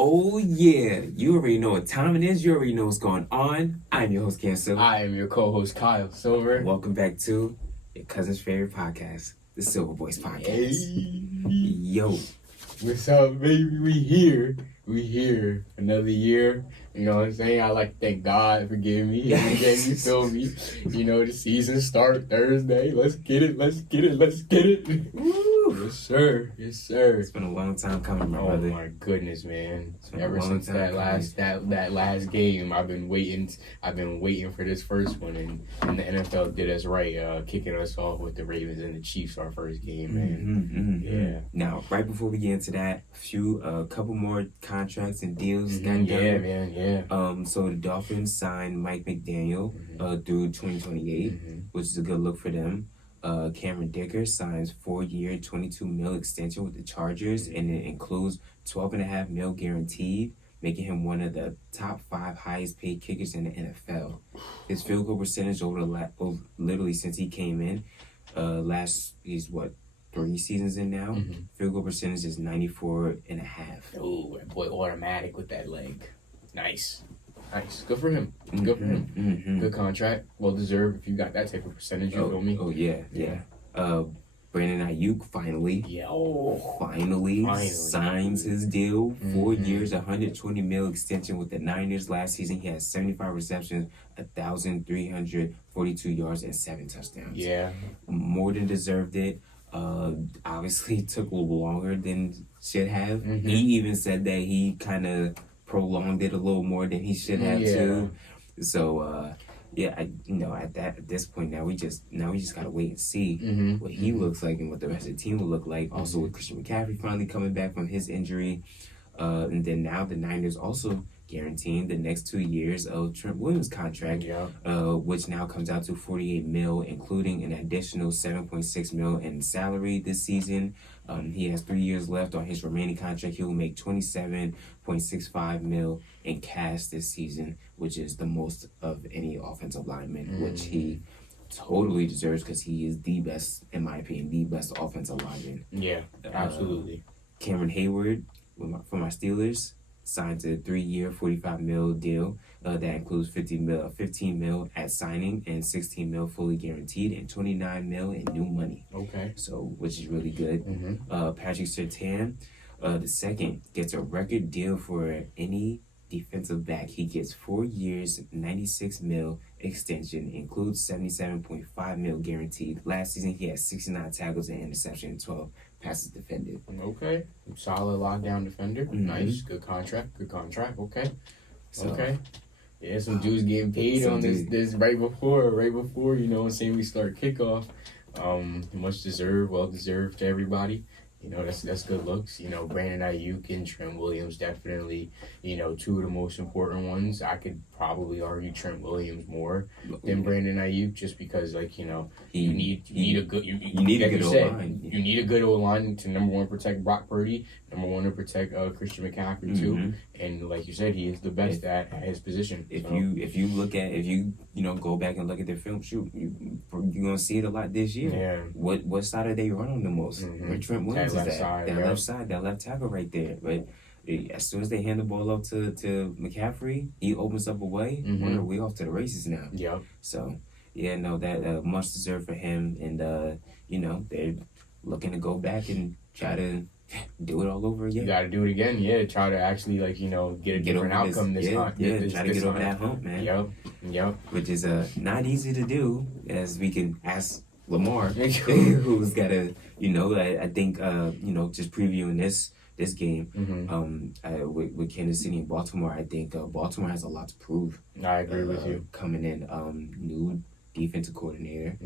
Oh yeah, you already know what time it is. You already know what's going on. I'm your host, Cancel. I am your co-host, Kyle Silver. Welcome back to your cousin's favorite podcast, the Silver Boys Podcast. Hey. Yo, What's up, baby? We here. Another year. You know what I'm saying? I like to thank God for giving me every day. You feel me? You know, the season start Thursday. Let's get it. Woo. Yes, sir. It's been a long time coming, my brother. Oh my goodness, man! been a Ever long since time that last game, I've been waiting for this first one, and the NFL did us right, kicking us off with the Ravens and the Chiefs, our first game, man. Yeah. Now, right before we get into that, a couple more contracts and deals got done. Yeah, man. Yeah. So the Dolphins signed Mike McDaniel through 2028, which is a good look for them. Cameron Dicker signs 4-year, $22 million extension with the Chargers, and it includes $12.5 million guaranteed, making him one of the top 5 highest paid kickers in the NFL. His field goal percentage literally since he came in, he's 3 seasons in now. Field goal percentage is 94.5. Oh, that boy automatic with that leg. Nice. Good for him. Good contract. Well deserved if you got that type of percentage, you feel me? Oh, yeah. Brandon Ayuk finally signs his deal. 4 years, $120 million extension with the Niners. Last season, he had 75 receptions, 1,342 yards, and 7 touchdowns. Yeah. More than deserved it. Obviously, it took a little longer than should have. He even said that he kind of prolonged it a little more than he should have too. So at this point now we just gotta wait and see what he looks like and what the rest of the team will look like. Also with Christian McCaffrey finally coming back from his injury, and then now the Niners also guaranteeing the next 2 years of Trent Williams' contract, which now comes out to $48 million, including an additional $7.6 million in salary this season. He has 3 years left on his remaining contract. He will make $27.65 million in cash this season, which is the most of any offensive lineman, which he totally deserves because he is the best, in my opinion, the best offensive lineman. Yeah, absolutely. Cameron Hayward from our Steelers signed a 3-year, $45 million deal that includes $15 million at signing and $16 million fully guaranteed and $29 million in new money. Okay. So, which is really good. Patrick Surtain, the second, gets a record deal for any defensive back. He gets 4 years, $96 million extension, includes $77.5 million guaranteed. Last season, he had 69 tackles and interception and 12 passes defended. Okay. Solid lockdown defender. Nice. Good contract. Okay. Okay. Yeah, some dudes getting paid on this right before, you know what I'm saying, we start kickoff. Much deserved, well deserved to everybody. You know, that's good looks. You know, Brandon Ayuk and Trent Williams definitely, you know, 2 of the most important ones. I could probably argue Trent Williams more than Brandon Ayuk just because, like, you know, you need a good O-line. You need a good O-line to, number one, protect Brock Purdy, number one, to protect Christian McCaffrey too. And like you said, he is the best at his position. If you go back and look at their film, you're gonna see it a lot this year. Yeah. What side are they running the most? Where Trent Williams Left side, that left tackle right there. But as soon as they hand the ball off to McCaffrey, he opens up a way. We're off to the races now. Yep. So that much deserved for him, and they're looking to go back and try to do it all over again. You got to do it again, try to actually, like, you know, get a different outcome this time. Try to get over that hump, man. Yep. Which is not easy to do, as we can ask Lamar, who's got to, I think, just previewing this game, with Kansas City and Baltimore, I think Baltimore has a lot to prove. I agree with you. Coming in, new defensive coordinator.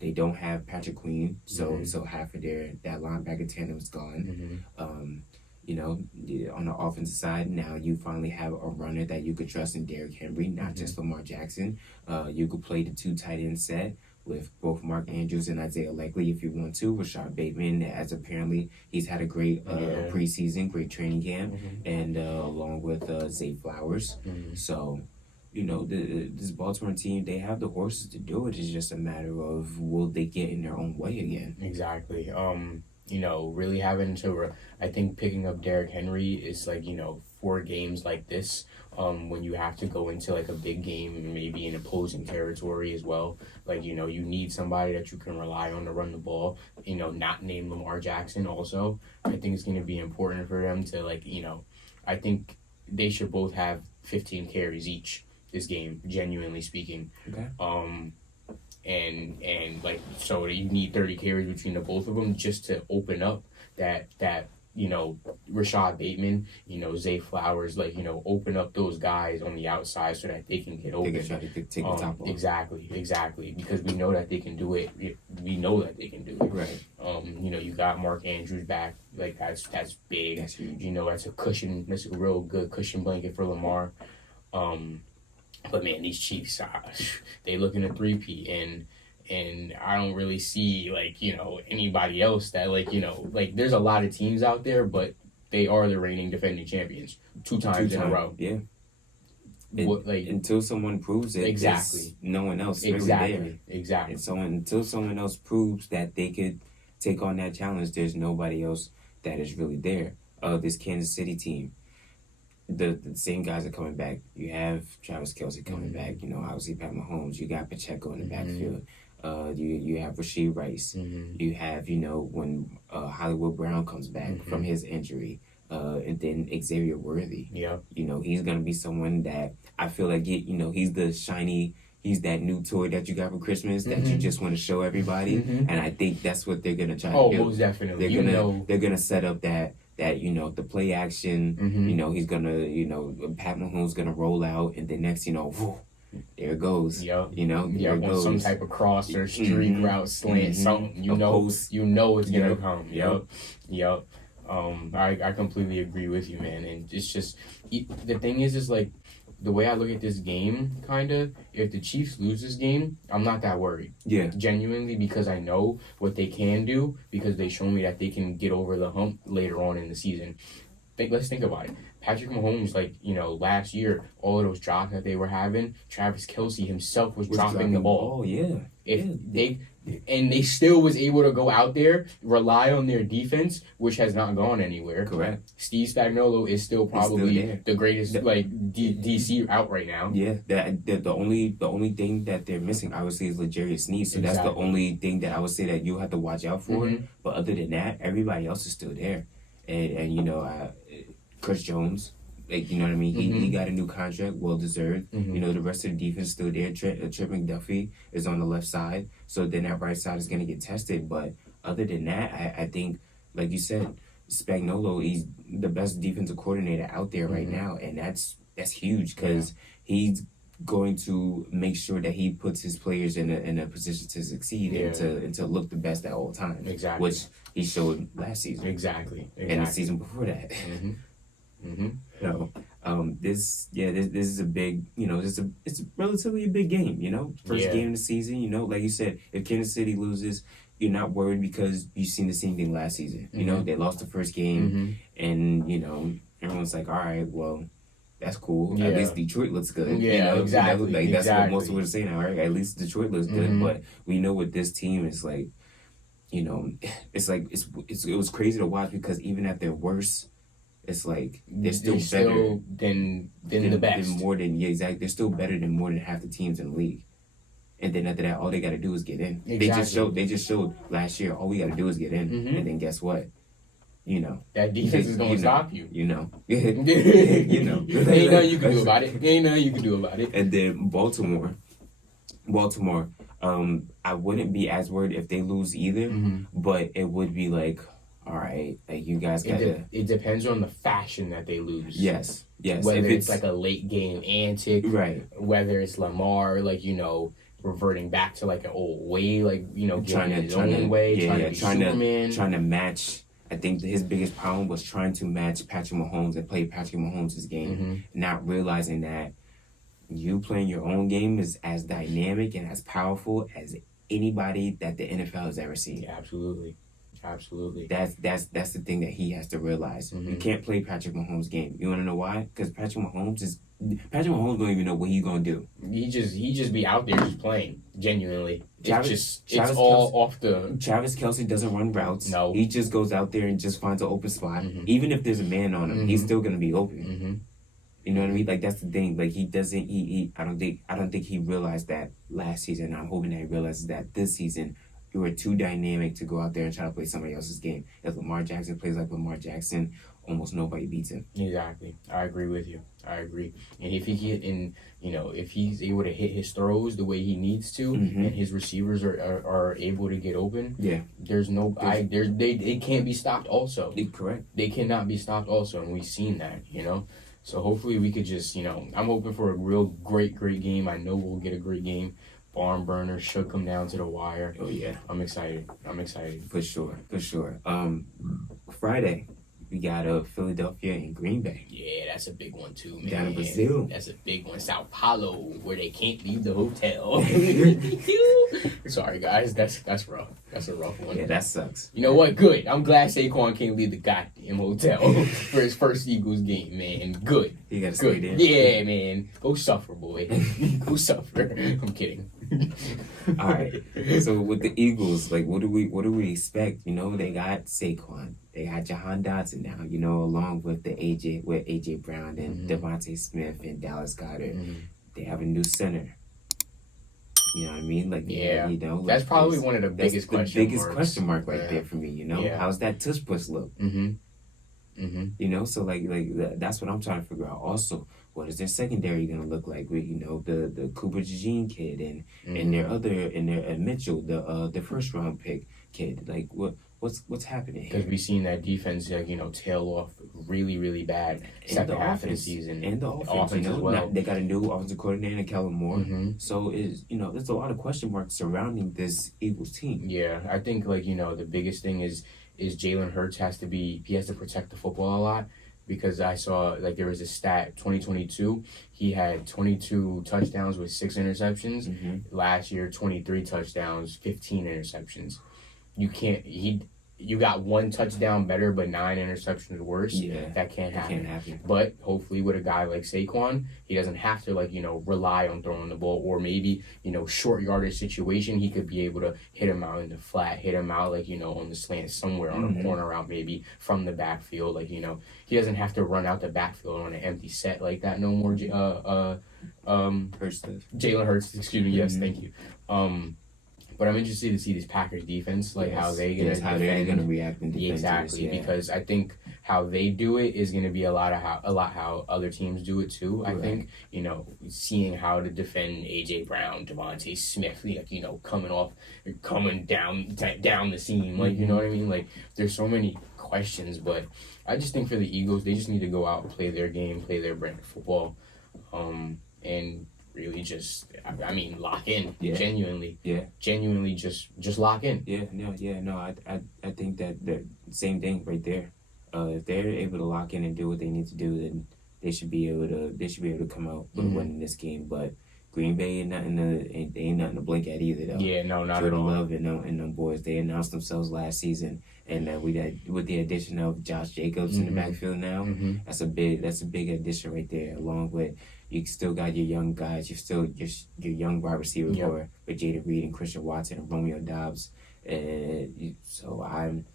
They don't have Patrick Queen, so half of that linebacker tandem is gone. On the offensive side, now you finally have a runner that you could trust in Derrick Henry, not just Lamar Jackson. You could play the 2 tight end set with both Mark Andrews and Isaiah Likely if you want to. Rashad Bateman, as apparently he's had a great preseason, great training camp, and along with Zay Flowers. So, this Baltimore team, they have the horses to do it. It's just a matter of will they get in their own way again. Exactly. really having to. I think picking up Derrick Henry is like, for games like this, when you have to go into like a big game, maybe in opposing territory as well. Like, you need somebody that you can rely on to run the ball. Not name Lamar Jackson. Also, I think it's going to be important for them to like, I think they should both have 15 carries each this game, genuinely speaking. Okay. And like, so you need 30 carries between the both of them just to open up that Rashad Bateman, Zay Flowers, like, open up those guys on the outside so that they can get open. They can try to take the top off. Exactly. Because we know that they can do it. We know that they can do it. Right. You got Mark Andrews back. Like, that's big. That's huge. That's a cushion. That's a real good cushion blanket for Lamar. But man, these Chiefs, they looking at 3-peat, and I don't really see like anybody else that like there's a lot of teams out there, but they are the reigning defending champions 2 times in a row. Yeah. Until someone proves it, exactly, no one else really there. Exactly. And until someone else proves that they could take on that challenge, there's nobody else that is really there. This Kansas City team. The same guys are coming back. You have Travis Kelce coming back. Obviously Pat Mahomes. You got Pacheco in the backfield. You have Rashee Rice. You have when Hollywood Brown comes back from his injury. And then Xavier Worthy. Yeah. He's gonna be someone that I feel like he's the shiny. He's that new toy that you got for Christmas that you just want to show everybody. And I think that's what they're gonna try to do. Oh, most definitely. They're gonna set up that the play action, he's gonna, Pat Mahomes gonna roll out, and then next, there it goes. Yep. There it goes. Some type of cross or streak route, slant, something. It's gonna come. Yep. I completely agree with you, man. And it's just the thing is like the way I look at this game, kind of, if the Chiefs lose this game, I'm not that worried. Yeah. Genuinely, because I know what they can do, because they show me that they can get over the hump later on in the season. Let's think about it. Patrick Mahomes, last year, all of those drops that they were having, Travis Kelce himself was dropping the ball. Oh, yeah. They still was able to go out there, rely on their defense, which has not gone anywhere. Correct. Steve Spagnuolo is still probably the greatest DC out right now. Yeah, the only thing that they're missing obviously is L'Jarius Sneed. So that's the only thing that I would say that you have to watch out for. But other than that, everybody else is still there. And Chris Jones, you know what I mean? He got a new contract, well deserved. The rest of the defense still there. Trip McDuffie is on the left side, so then that right side is going to get tested. But other than that, I think, like you said, Spagnuolo, he's the best defensive coordinator out there right now, and that's huge because he's going to make sure that he puts his players in a position to succeed and to look the best at all times. Exactly. Which he showed last season. Exactly. And the season before that. So, this is a big, it's relatively a big game, First game of the season, like you said, if Kansas City loses, you're not worried because you've seen the same thing last season. They lost the first game and, everyone's like, all right, well, that's cool. Yeah. At least Detroit looks good. Exactly. That's what most people are saying now, right? At least Detroit looks good. But we know what this team is like, it's like, it was crazy to watch because even at their worst, it's like they're still better than the best. Exactly. They're still better than more than half the teams in the league. And then after that, all they got to do is get in. Exactly. They just showed last year. All we got to do is get in, and then guess what? That defense is gonna stop you. Ain't nothing you can do about it. And then Baltimore. I wouldn't be as worried if they lose either, but it would be like, all right, like you guys gotta. It depends on the fashion that they lose. Yes. Whether it's like a late game antic, right? Whether it's Lamar, reverting back to like an old way, trying to match. I think his biggest problem was trying to match Patrick Mahomes and play Patrick Mahomes' game, not realizing that you playing your own game is as dynamic and as powerful as anybody that the NFL has ever seen. Yeah, absolutely. That's the thing that he has to realize. You can't play Patrick Mahomes' game. You want to know why? Because Patrick Mahomes is Patrick Mahomes don't even know what he's gonna do. He just be out there just playing. Genuinely, Travis off the. Travis Kelce doesn't run routes. No, he just goes out there and just finds an open spot. Even if there's a man on him, he's still gonna be open. You know what I mean? Like that's the thing. Like he doesn't. I don't think he realized that last season. I'm hoping that he realizes that this season. You were too dynamic to go out there and try to play somebody else's game. If Lamar Jackson plays like Lamar Jackson, almost nobody beats him. Exactly. I agree with you. I agree. And if if he's able to hit his throws the way he needs to, and his receivers are able to get open, they can't be stopped. Also, correct. They cannot be stopped. Also, and we've seen that. So hopefully we could just I'm hoping for a real great game. I know we'll get a great game. Barn burner should come down to the wire. Oh yeah, I'm excited. For sure. Friday, we got Philadelphia and Green Bay. Yeah, that's a big one too, man. Down in Brazil. That's a big one. Sao Paulo, where they can't leave the hotel. Sorry guys, that's rough. That's a rough one. Yeah, that sucks. You know what? Good. I'm glad Saquon can't leave the goddamn hotel for his first Eagles game, man. Good. You gotta stay there. Yeah, man. Go suffer, boy. Go suffer. I'm kidding. All right. So with the Eagles, like, what do we expect? They got Saquon, they got Jahan Dotson now. Along with AJ Brown and Devontae Smith and Dallas Goedert, they have a new center. You know what I mean? Like, that's probably one of the biggest question mark right there for me. Yeah. How's that tush push look? So like that's what I'm trying to figure out. Also, what is their secondary gonna look like with the Cooper DeJean kid and their Mitchell, the first round pick kid? Like what's happening here? Because we've seen that defense tail off really, really bad second half of the season, and the offense as well. They got a new offensive coordinator, Kellen Moore. So there's a lot of question marks surrounding this Eagles team. Yeah, I think the biggest thing is Jalen Hurts has to protect the football a lot, because I saw there was a stat 2022 he had 22 touchdowns with 6 interceptions. Last year 23 touchdowns, 15 interceptions. You got 1 touchdown better, but 9 interceptions worse. Yeah, that can't happen. But hopefully, with a guy like Saquon, he doesn't have to rely on throwing the ball, or maybe short yardage situation. He could be able to hit him out in the flat, hit him out on the slant somewhere on a corner route, maybe from the backfield. He doesn't have to run out the backfield on an empty set like that no more. Jalen Hurts, excuse me. Yes, thank you. But I'm interested to see this Packers defense, how they're gonna react and defend. Exactly, because I think how they do it is gonna be a lot how other teams do it too. I think seeing how to defend AJ Brown, Devontae Smith, coming down the seam, you know what I mean. There's so many questions, but I just think for the Eagles, they just need to go out and play their game, play their brand of football, and really just, lock in. Genuinely just lock in. I think that the same thing right there. If they're able to lock in and do what they need to do, then they should be able to come out with a win in this game. But Green Bay ain't nothing to blink at either, though. Yeah, no, not Jordan at all. Love and them boys, they announced themselves last season, and with the addition of Josh Jacobs in the backfield now, that's a big addition right there. Along with, you still got your young guys, your young wide receiver core with Jaden Reed and Christian Watson and Romeo Doubs, so I'm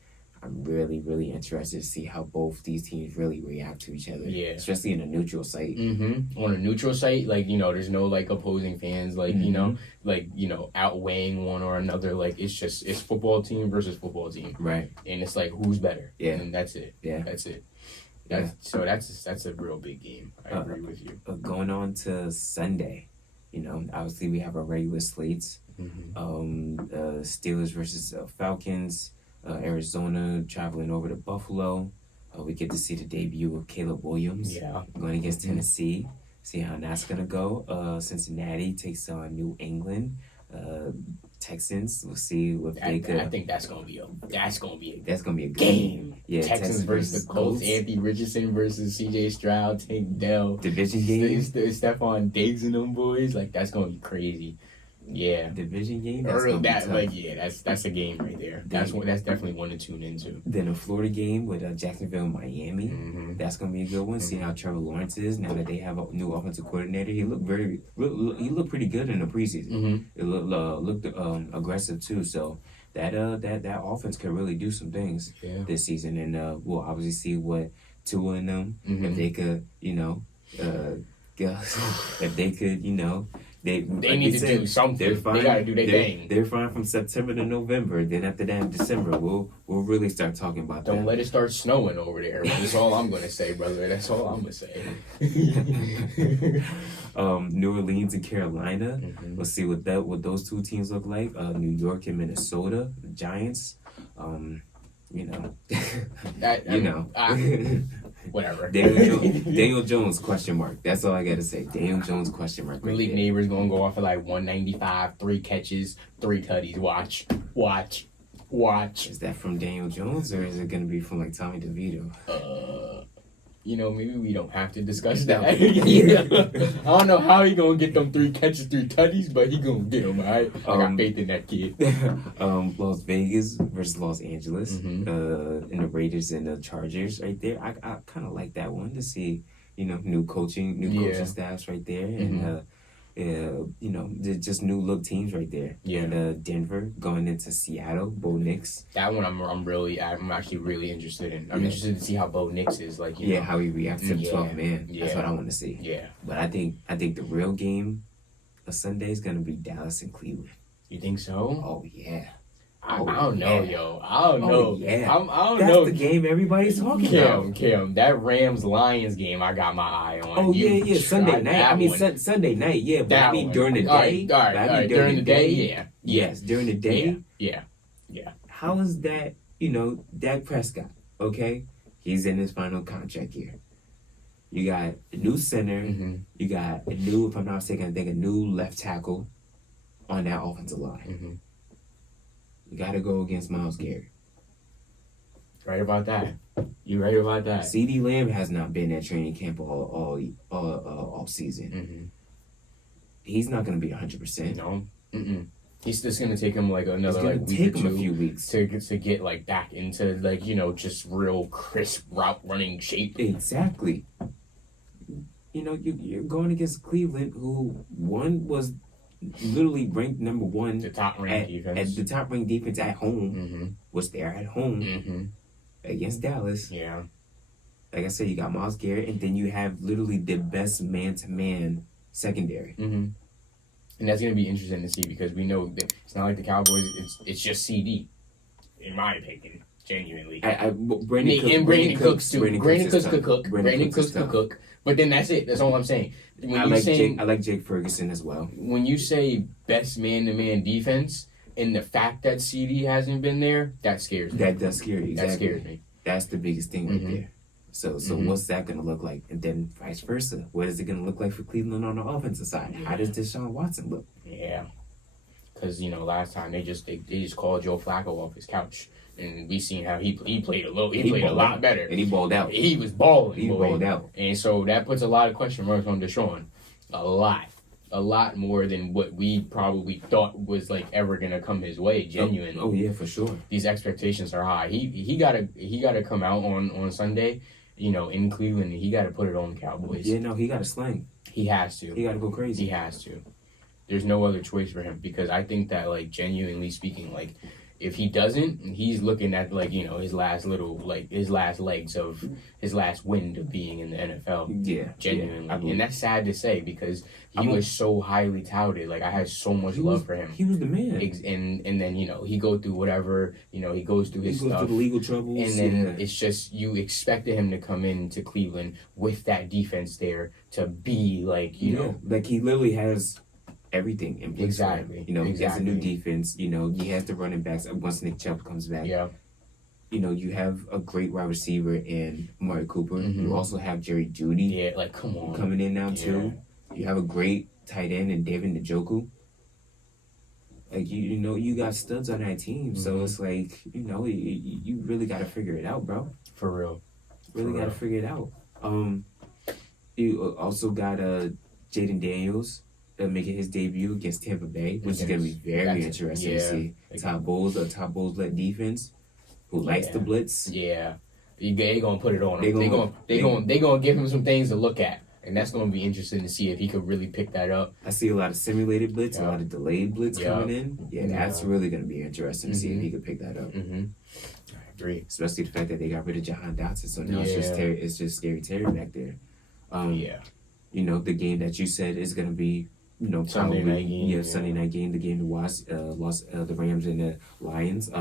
really, really interested to see how both these teams really react to each other. Yeah. Especially in a neutral site. On a neutral site, there's no opposing fans, outweighing one or another. It's football team versus football team. Right. And it's who's better. Yeah. And that's it. Yeah. That's it. So that's a real big game. I agree with you. Going on to Sunday, obviously we have our regular slates. Steelers versus Falcons. Arizona traveling over to Buffalo. We get to see the debut of Caleb Williams. Yeah. Going against Tennessee. See how that's gonna go. Cincinnati takes on New England. Texans. We'll see what they could. I think that's gonna be a game. Yeah. Texans versus the Colts. Anthony Richardson versus C.J. Stroud. Tank Dell. Division game. Stephon Diggs and them boys. That's gonna be crazy. Yeah. Division game. That's a game right there. That's definitely one to tune into. Then a Florida game with Jacksonville and Miami. Mm-hmm. That's gonna be a good one. See how Trevor Lawrence is now that they have a new offensive coordinator. He looked pretty good in the preseason. Mm-hmm. It looked aggressive too. So that offense can really do some things this season, and we'll obviously see what Tua and them if they could, if they could, They need to do something. They gotta do their thing. They're fine from September to November. Then after that, in December, we'll really start talking about that. Don't let it start snowing over there. That's all I'm gonna say, brother. That's all I'm gonna say. New Orleans and Carolina. Mm-hmm. We'll see what those two teams look like. New York and Minnesota, the Giants. Whatever. Daniel Jones, question mark. That's all I got to say. Daniel Jones, question mark. Right Malik Neighbors going to go off for like 195, 3 catches, 3 tutties. Watch. Is that from Daniel Jones or is it going to be from like Tommy DeVito? Maybe we don't have to discuss that. I don't know how he going to get them 3 catches, 3 tutties, but he going to get them, all right? I got faith in that kid. Las Vegas versus Los Angeles. Mm-hmm. And the Raiders and the Chargers right there. I kind of like that one to see, new coaching staffs right there. Mm-hmm. And, just new look teams right there. Yeah. And Denver going into Seattle, Bo Nix. That one I'm actually really interested in. I'm interested to see how Bo Nix is like. How he reacts to the 12th man. Yeah. That's what I want to see. Yeah. But I think the real game of Sunday is gonna be Dallas and Cleveland. You think so? Oh yeah. I don't know, yo. I don't know. Yeah. I don't That's know. the game everybody's talking about. Kim, that Rams-Lions game I got my eye on. Oh, yeah. Sunday night. Sunday night, yeah. But I mean during the day. All right. During the day, yeah. Yes, during the day. Yeah. How is that, Dak Prescott, okay? He's in his final contract year. You got a new center. Mm-hmm. You got a new, if I'm not mistaken, I think a new left tackle on that offensive line. Mm-hmm. You got to go against Myles Garrett. Right about that. You right about that. CeeDee Lamb has not been at training camp all season. Mm-hmm. He's not going to be 100%. No. Mm-mm. He's just going to take him like another week or 2 a few weeks to get like back into just real crisp route running shape. Exactly. You're going against Cleveland, who was literally ranked number 1, the top ranked defense, at the top ranked defense at home. Mm-hmm. Was there at home against Dallas. Yeah, like I said, you got Myles Garrett, and then you have literally the best man to man secondary. Mm-hmm. And that's gonna be interesting to see because we know that it's not like the Cowboys. It's just CD, in my opinion, genuinely. Brandon Cooks too. Brandon Cooks could cook. Brandon Cooks could cook. But then that's it. That's all I'm saying. I like Jake Ferguson as well. When you say best man-to-man defense, and the fact that CD hasn't been there, that scares me. That does scare you. Exactly. That scares me. That's the biggest thing right there. So what's that going to look like? And then vice versa. What is it going to look like for Cleveland on the offensive side? Yeah. How does Deshaun Watson look? Yeah. Because, last time they just called Joe Flacco off his couch. And we seen how he played a lot better. And he balled out. He was balling. He balled out. And so that puts a lot of question marks on Deshaun. A lot more than what we probably thought was ever gonna come his way. Genuinely. Oh yeah, for sure. These expectations are high. He gotta come out on Sunday, in Cleveland. And he gotta put it on the Cowboys. Yeah, no, he gotta sling. He has to. He gotta go crazy. He has to. There's no other choice for him because I think that genuinely speaking, if he doesn't, he's looking at his last legs of his last wind of being in the NFL. Yeah, genuinely, and that's sad to say because he was so highly touted. I had so much love for him. He was the man. And then he go through whatever he goes through his stuff. He goes through the legal troubles, and then it's just you expected him to come into Cleveland with that defense there to be he literally has everything in place. Exactly. He has a new defense. He has the running backs once Nick Chubb comes back. Yeah. You have a great wide receiver in Amari Cooper. Mm-hmm. You also have Jerry Jeudy. Yeah, come on. Coming in now too. You have a great tight end in David Njoku. You got studs on that team. Mm-hmm. So it's you really got to figure it out, bro. For real. Really got to figure it out. You also got Jaden Daniels. making his debut against Tampa Bay, which is going to be very interesting to see. Top Bowls led defense who likes the blitz. Yeah, they gonna put it on him. They gonna give him some things to look at. And that's going to be interesting to see if he could really pick that up. I see a lot of simulated blitz, a lot of delayed blitz coming in. Yeah, that's really going to be interesting to see if he could pick that up. I agree. Especially the fact that they got rid of Jahan Dotson, so now it's just Scary Terry back there. You know, the game that you said is going to be, you know, Sunday night game. Yeah, Sunday night game. The game that lost the Rams and the Lions.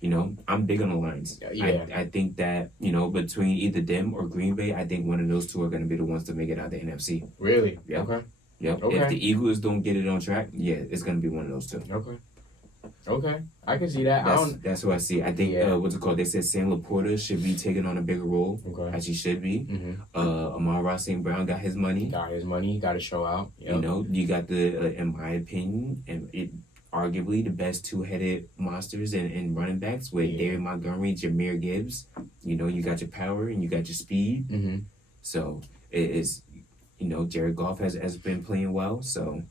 You know, I'm big on the Lions. Yeah. I think that, you know, between either them or Green Bay, I think one of those two are going to be the ones to make it out the NFC. Really? Yep. Okay. Yep. Okay. If the Eagles don't get it on track, it's going to be one of those two. Okay. I can see that. That's what I see. I think what's it called? They said Sam Laporta should be taking on a bigger role, as he should be. Amon-Ra St. Brown got his money. Got to show out. Yep. You know, you got the, in my opinion, and arguably the best two-headed monsters and running backs with David Montgomery, Jahmyr Gibbs. You know, you got your power and you got your speed. So it is, you know, Jared Goff has been playing well. So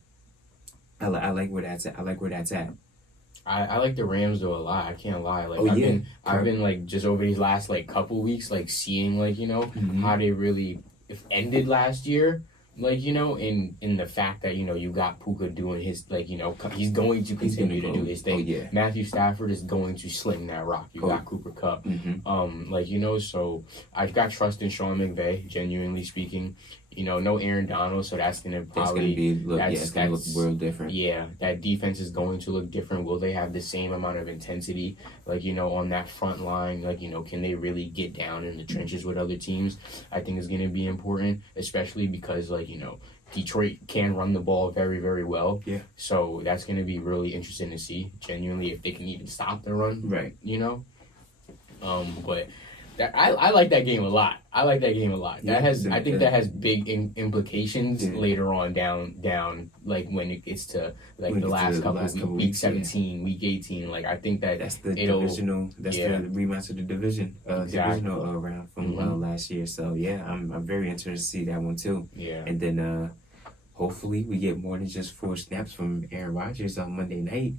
I like where that's at. I like the Rams though a lot. I can't lie. Like I've been like just over these last like couple weeks like seeing like, you know, how they really ended last year. Like, you know, in the fact that, you know, you got Puka doing his, like, you know, he's going to continue to do his thing. Matthew Stafford is going to sling that rock. You got Cooper Kupp. Like, you know, so I've got trust in Sean McVay, genuinely speaking. You know, no Aaron Donald, so that's going to probably... it's going to look real different. Yeah, that defense is going to look different. Will they have the same amount of intensity, like, you know, on that front line? Like, you know, can they really get down in the trenches with other teams? I think is going to be important, especially because, like, you know, Detroit can run the ball very, very well. Yeah. So that's going to be really interesting to see, genuinely, if they can even stop the run. Right. You know? But... I like that game a lot. I think that has big implications later on down like when it gets to like the last couple week 17, week 18. Like I think that's the divisional. That's the rematch of the division divisional round from last year. So yeah, I'm very interested to see that one too. Yeah, and then hopefully we get more than just 4 snaps from Aaron Rodgers on Monday night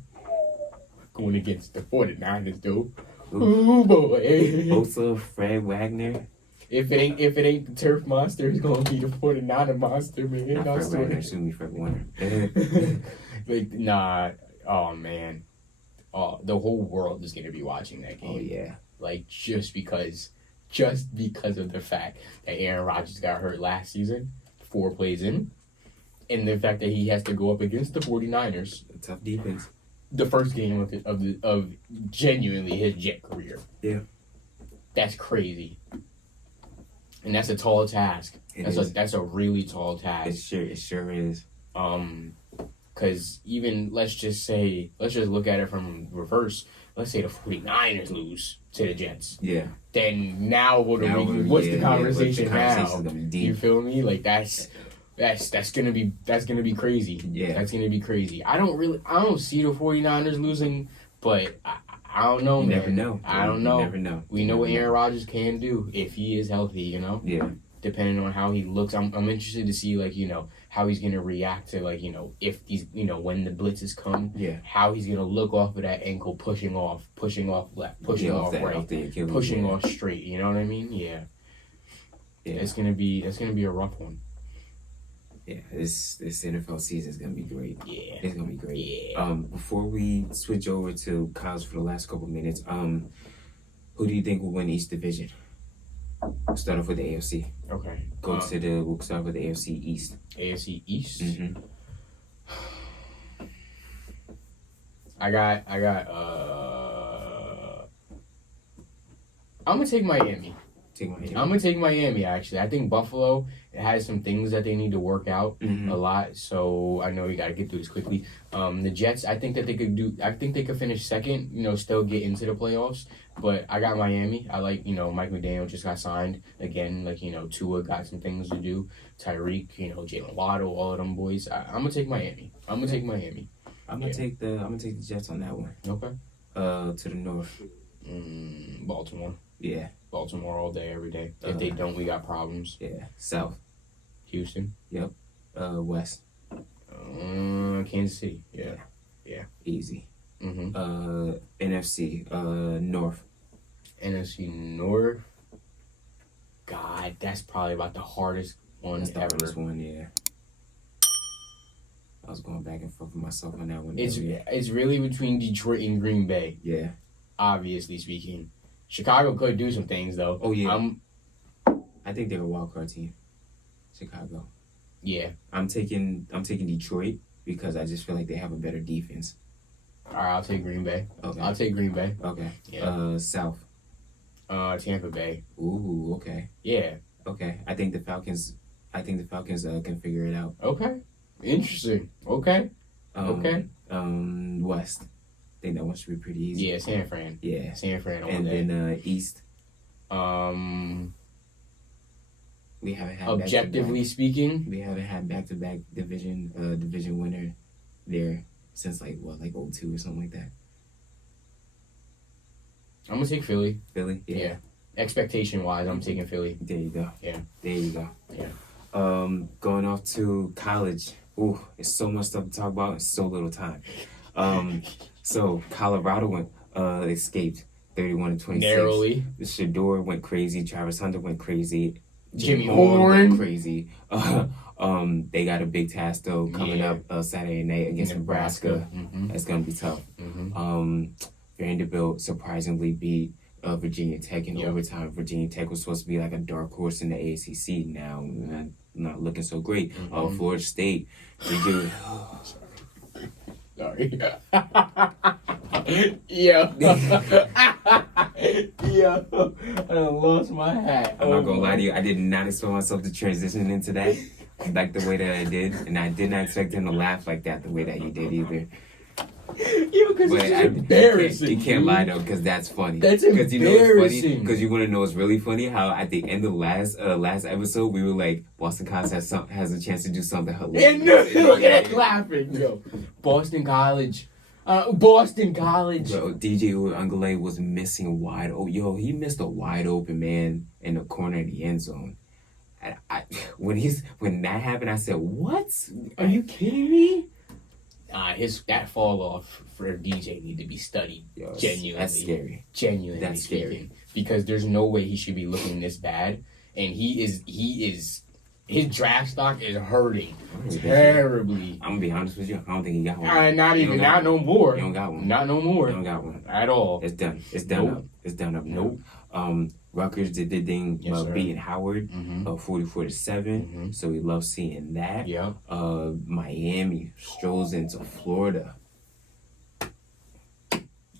going against the 49ers, dude. Oh boy. Also, Fred Wagner. If it ain't the turf monster, it's gonna be the 49er monster, man. Not Fred Wagner, excuse me, Fred Warner. Like, nah. Oh man. Oh, the whole world is gonna be watching that game. Oh yeah. Like just because of the fact that Aaron Rodgers got hurt last season, 4 plays in, and the fact that he has to go up against the 49ers. A tough defense. The first game of genuinely his Jet career. Yeah. That's crazy. And that's a tall task. That's a really tall task. It sure is. Because even, let's just look at it from reverse. Let's say the 49ers lose to the Jets. Yeah. Then now what's the conversation now? You feel me? Like that's gonna be crazy. Yeah. That's gonna be crazy. I don't see the 49ers losing, but I don't know, man. Never know. I don't know. Never know. We know what Aaron Rodgers can do if he is healthy, you know? Yeah. Depending on how he looks. I'm interested to see, like, you know, how he's gonna react to, like, you know, if these, you know, when the blitzes come, how he's gonna look off of that ankle, pushing off left, pushing off right, pushing off straight, you know what I mean? Yeah. It's gonna be a rough one. Yeah, this NFL season is gonna be great. Yeah, it's gonna be great. Yeah. Before we switch over to college for the last couple minutes, who do you think will win each division? We'll start off with the AFC. Okay. We'll start with the AFC East. AFC East. Mm-hmm. I got. I'm gonna take Miami. I'm gonna take Miami. Actually, I think Buffalo has some things that they need to work out a lot. So I know you got to get through this quickly. The Jets, I think that they could do. I think they could finish second. You know, still get into the playoffs. But I got Miami. I like, you know, Mike McDaniel just got signed again. Like, you know, Tua got some things to do. Tyreek, you know, Jalen Waddle, all of them boys. I'm gonna take Miami. I'm gonna take the Jets on that one. Okay. To the north. Baltimore. Yeah. Baltimore all day, every day. If they don't, we got problems. Yeah. South. Houston. Yep. West. Kansas City. Yeah. Easy. Mm-hmm. NFC North. NFC North. God, that's probably about the hardest one That's the ever. hardest one, yeah. I was going back and forth with myself on that one. It's really between Detroit and Green Bay. Yeah. Obviously speaking. Chicago could do some things though. Oh yeah. I think they're a wild card team. Chicago. Yeah. I'm taking Detroit because I just feel like they have a better defense. All right, I'll take Green Bay. Okay. I'll take Green Bay. Okay. Yeah. South. Tampa Bay. Ooh, okay. Yeah. Okay. I think the Falcons can figure it out. Okay. Interesting. Okay. West. I think that one should be pretty easy. Yeah, San Fran. Yeah. San Fran all and day. then East. We haven't had objectively speaking. We haven't had back-to-back division winner there since like 02 or something like that. I'm gonna take Philly. Philly, yeah. Expectation wise, I'm taking Philly. There you go. Yeah. There you go. Yeah. Going off to college. Ooh, there's so much stuff to talk about and so little time. So Colorado escaped 31-26. Narrowly. Shador went crazy. Travis Hunter went crazy. Jimmy Horn went crazy. They got a big task though coming up Saturday night against Nebraska. Mm-hmm. That's gonna be tough. Mm-hmm. Vanderbilt surprisingly beat Virginia Tech in overtime. Virginia Tech was supposed to be like a dark horse in the ACC. Now not looking so great. Mm-hmm. Florida State. Sorry. Yeah. Yeah. I lost my hat. I'm not gonna lie to you. I did not expect myself to transition into that like the way that I did, and I did not expect him to laugh like that the way that he did either. Yeah, because it's embarrassing. You can't lie though, because that's funny. That's embarrassing. Because you want to know what's really funny? How at the end of last episode we were like, Boston College has a chance to do something hilarious. And look at that clapping, yo. Boston College. Boston College. Bro, DJ Ungale was missing wide. Oh, yo, he missed a wide open man in the corner of the end zone. When that happened, I said, "What? Are you kidding me?" That fall off for DJ need to be studied. Yo, genuinely, that's scary. Genuinely, that's speaking, scary. Because there's no way he should be looking this bad, and he is. His draft stock is hurting terribly. I'm gonna be honest with you. I don't think he got one. Not no more. He don't got one. Not no more. He don't got one At all. It's done. It's done Nope. up. It's done up. Nope. Rutgers did their thing, beating Howard, Mm-hmm. 44-7. Mm-hmm. So we love seeing that. Yeah. Miami strolls into Florida.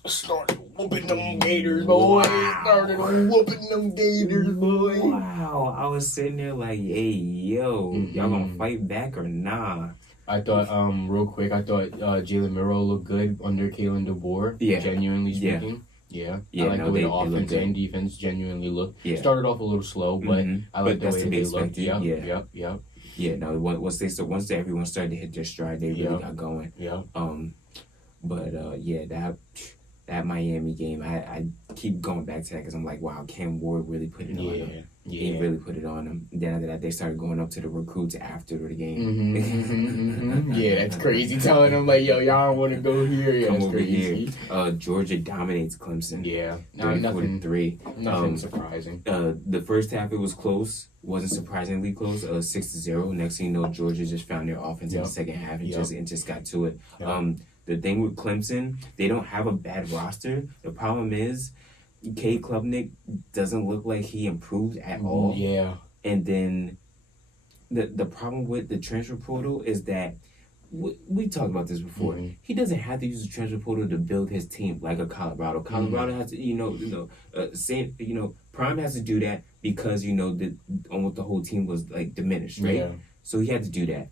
Started whooping them Gators, boy. Started whooping them Gators, boy. Wow. I was sitting there like, hey, yo, y'all gonna fight back or nah? I thought, real quick, Jalen Murrow looked good under Kalen DeBoer. Yeah. Genuinely speaking. Yeah. Yeah, I like the way the they offense and defense genuinely looked. Yeah. Started off a little slow, but I like the that's way to be they looked. expected. Yep. Yeah, no, once everyone started to hit their stride, they really got going. Yeah. That Miami game, I keep going back to that because I'm like, wow, Cam Ward really put it on him. Yeah. He really put it on him. Then after that, they started going up to the recruits after the game. Mm-hmm. Yeah, that's crazy. Telling them like, yo, y'all don't want to go here. Yeah, Come that's over crazy. here. Georgia dominates Clemson. Yeah. 30-43. Nothing surprising. The first half, it was close. Wasn't surprisingly close. 6-0. Next thing you know, Georgia just found their offense in the second half and just got to it. Yep. The thing with Clemson, they don't have a bad roster. The problem is, Cade Klubnik doesn't look like he improved at all. Yeah. And then the problem with the transfer portal is that we talked about this before. Mm-hmm. He doesn't have to use the transfer portal to build his team like a Colorado. Colorado has to, Prime has to do that because almost the whole team was like diminished, right? Yeah. So he had to do that.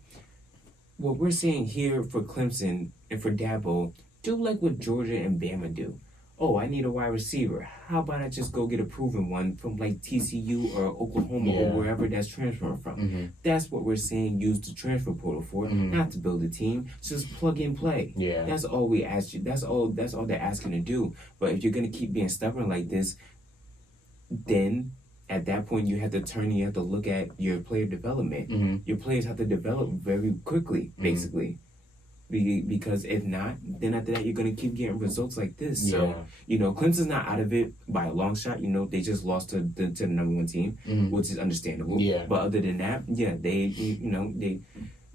What we're seeing here for Clemson and for Dabo, do like what Georgia and Bama do. Oh, I need a wide receiver. How about I just go get a proven one from like TCU or Oklahoma or wherever that's transferring from? Mm-hmm. That's what we're seeing use the transfer portal for, not to build a team. Just plug and play. Yeah. That's all we ask you. That's all they're asking to do. But if you're gonna keep being stubborn like this, then at that point, you have to turn and you have to look at your player development. Mm-hmm. Your players have to develop very quickly, basically. Because if not, then after that, you're going to keep getting results like this. So, Clemson's not out of it by a long shot. They just lost to the number one team, which is understandable. Yeah. But other than that, they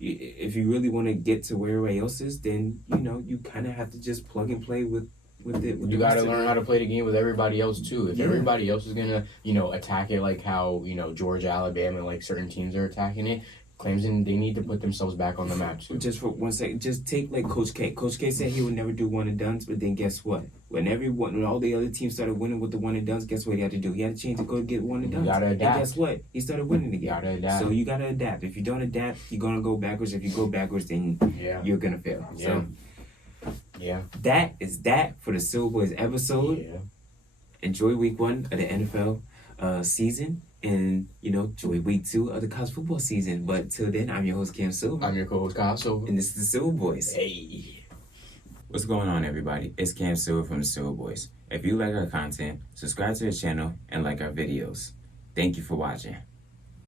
if you really want to get to where everybody else is, then, you kind of have to just plug and play with it. You got to learn how to play the game with everybody else, too. If everybody else is going to, attack it like how, Georgia, Alabama, like certain teams are attacking it, Clemson, they need to put themselves back on the map, too. Just for 1 second, just take, like, Coach K. Coach K said he would never do one-and-dones, but then guess what? When all the other teams started winning with the one-and-dones, guess what he had to do? He had to change to go get one-and-dones. You got to adapt. And guess what? He started winning again. You got to adapt. So you got to adapt. If you don't adapt, you're going to go backwards. If you go backwards, then you're going to fail. Yeah. So that is that for the Silver Boys episode. Yeah. Enjoy week 1 of the NFL season. And, enjoy week 2 of the college football season. But till then, I'm your host, Cam Silver. I'm your co-host, Kyle Silver. And this is the Silver Boys. Hey. What's going on, everybody? It's Cam Silver from the Silver Boys. If you like our content, subscribe to the channel and like our videos. Thank you for watching.